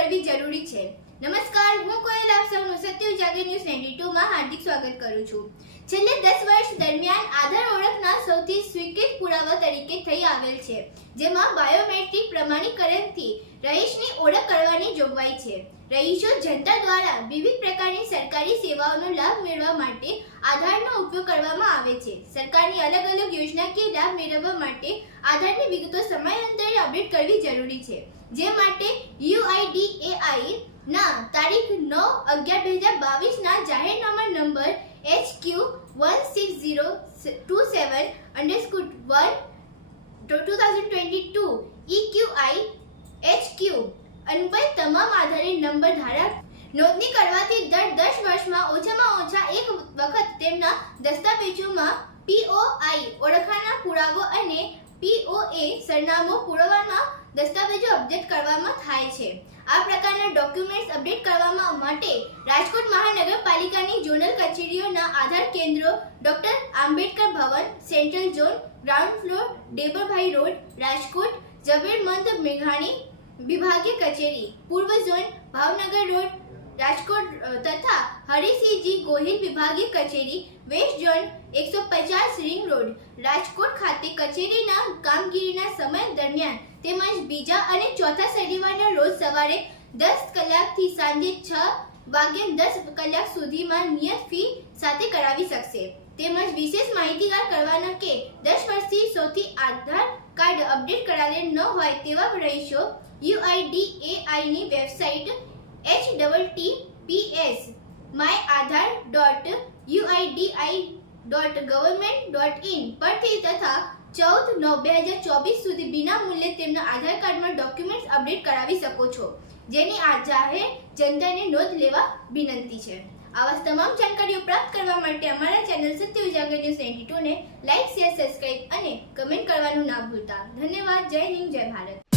કરવી જરૂરી છે. નમસ્કાર, હું કોયલ આપ સૌનું સત્ય ઉજાગર ન્યૂઝ નાઇન્ટી ટુમાં હાર્દિક સ્વાગત કરું છું. છેલ્લે દસ વર્ષ દરમિયાન આધાર ઓળખના સૌથી સ્વીકૃત પુરાવા તરીકે થઈ આવેલ છે, જેમાં બાયોમેટ્રિક પ્રમાણીકરણ રહીશની ઓળખ કરવાની જોગવાઈ છે. રહીશો જનતા દ્વારા વિવિધ પ્રકારની સરકારી સેવાઓનો લાભ મેળવવા માટે આધારનો ઉપયોગ કરવામાં આવે છે. સરકારની અલગ અલગ યોજનાકીય લાભ મેળવવા માટે આધારની વિગતો સમયાંતરે અપડેટ કરવી જરૂરી છે. જે માટે યુઆઈડીએઆઈ ના તારીખ નવ અગિયાર બે હજાર બાવીસના જાહેરનામા number H Q one six zero two seven underscore one two thousand twenty two E QI H Q અન્વય તમામ આધારિત નંબર ધારક નોંધણી કરવાથી દર દસ વર્ષમાં ઓછામાં ઓછા એક વખત તેમના દસ્તાવેજોમાં પીઓઆઈ ઓળખાણના પુરાવો અને પીઓએ સરનામું પુરાવાના દસ્તાવેજો અપડેટ કરવામાં થાય છે. આ પ્રકારના ડોક્યુમેન્ટ્સ અપડેટ કરવામાં માટે રાજકોટ મહાનગરપાલિકાની ઝોનલ કચેરીઓના આધાર કેન્દ્રો doctor Ambedkar Bhavan, central zone, ground floor Debarbhai road, Rajkot ઝવેરમંત મેઘાણી વિભાગીય કચેરી, પૂર્વ ઝોન, ભાવનગર રોડ, રાજકોટ તથા હરિસિંહજી ગોહિલ વિભાગીય કચેરી, વેસ્ટ ઝોન, એકસો પચાસ રિંગ રોડ. રાજકોટ ખાતે કચેરીના કામગીરીના સમય દરમિયાન તેમજ બીજા અને ચોથા શનિવારના રોજ સવારે દસ કલાકથી સાંજે છ વાગ્યા દસ કલાક સુધીમાં નિયત ફી સાથે કરાવી શકશે. તેમજ વિશેષ માહિતીગાર કરવાના કે દસ વર્ષથી સૌથી આધાર કાર્ડ અપડેટ કરાયેલ ન હોય તેવા રહીશો યુઆઈડીએઆઈની website H double T P S my Aadhaar dot UIDAI dot government dot in પરથી તથા ચૌદ નવ બે હજાર ચોવીસ સુધી વિના મૂલ્યે તેમના આધાર કાર્ડમાં ડોક્યુમેન્ટ્સ અપડેટ કરાવી શકો છો. જેની આ જાહેર જનતાને નોંધ લેવા વિનંતી છે. આવા તમામ જાણકારીઓ પ્રાપ્ત કરવા માટે અમારા channel Satya Ujagar news twenty ટુને like share, subscribe અને કમેન્ટ કરવાનું ના ભૂલતા. ધન્યવાદ. જય હિન્દ, જય ભારત.